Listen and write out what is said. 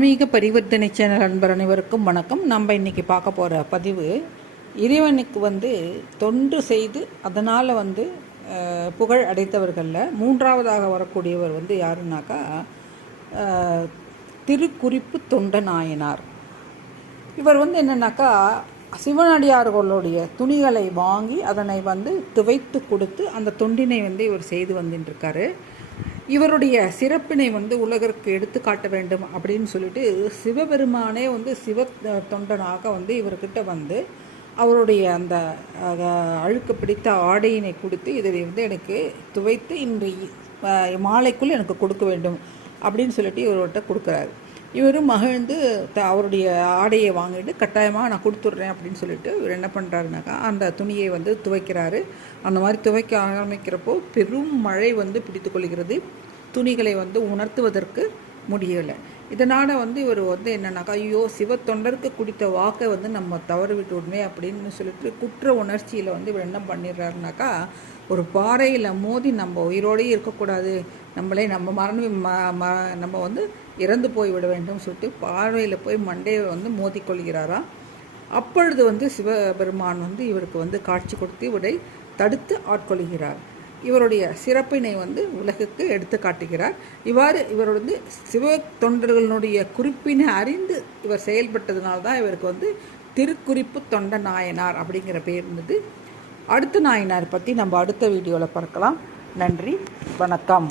ஆன்மீக பரிவர்த்தனை சேனல் அன்பர் அனைவருக்கும் வணக்கம். நம்ம இன்றைக்கி பார்க்க போகிற பதிவு, இறைவனுக்கு தொண்டு செய்து அதனால் புகழ் அடைத்தவர்களில் மூன்றாவதாக வரக்கூடியவர் யாருன்னாக்கா திருக்குறிப்பு தொண்ட நாயனார். இவர் என்னன்னாக்கா சிவனடியார்களுடைய துணிகளை வாங்கி அதனை துவைத்து கொடுத்து அந்த தொண்டினை இவர் செய்து வந்துட்டுருக்காரு. இவருடைய சிறப்பினை உலகிற்கு எடுத்து காட்ட வேண்டும் அப்படின்னு சொல்லிட்டு சிவபெருமானே சிவ தொண்டனாக இவர்கிட்ட அவருடைய அந்த அழுக்கு பிடித்த ஆடையினை கொடுத்து இதை எனக்கு துவைத்து இன்று மாலைக்குள் எனக்கு கொடுக்க வேண்டும் அப்படின்னு சொல்லிட்டு இவர்கிட்ட கொடுக்குறாரு. இவரும் மகிழ்ந்து அவருடைய ஆடையை வாங்கிட்டு கட்டாயமாக நான் கொடுத்துட்றேன் அப்படின்னு சொல்லிட்டு இவர் என்ன பண்ணுறாருனாக்கா அந்த துணியை துவைக்கிறாரு. அந்த மாதிரி துவைக்க ஆரம்பிக்கிறப்போ பெரும் மழை பிடித்து கொள்கிறது. துணிகளை உணர்த்துவதற்கு முடியலை. இதனால் இவர் என்னன்னாக்கா ஐயோ சிவ தொண்டருக்கு குடித்த வாக்கை நம்ம தவறு விட்டு விடுமே அப்படின்னு சொல்லிட்டு குற்ற உணர்ச்சியில் இவர் என்ன பண்ணிடுறாருனாக்கா ஒரு பாறையில் மோதி நம்ம உயிரோடையே இருக்கக்கூடாது, நம்மளே நம்ம நம்ம இறந்து போய் விட வேண்டும் சொல்லிட்டு பாறையில் போய் மண்டையை மோதிக்கொள்கிறாராம். அப்பொழுது சிவபெருமான் இவருக்கு காட்சி கொடுத்து இவரை தடுத்து ஆட்கொள்கிறார். இவருடைய சிறப்பினை உலகுக்கு எடுத்து காட்டுகிறார். இவ்வாறு இவர் சிவ தொண்டர்களுடைய குறிப்பினை அறிந்து இவர் செயல்பட்டதுனால்தான் இவருக்கு திருக்குறிப்பு தொண்ட நாயனார் அப்படிங்கிற பேர் இருந்தது. அடுத்த நாயனார் பற்றி நம்ம அடுத்த வீடியோவில் பார்க்கலாம். நன்றி, வணக்கம்.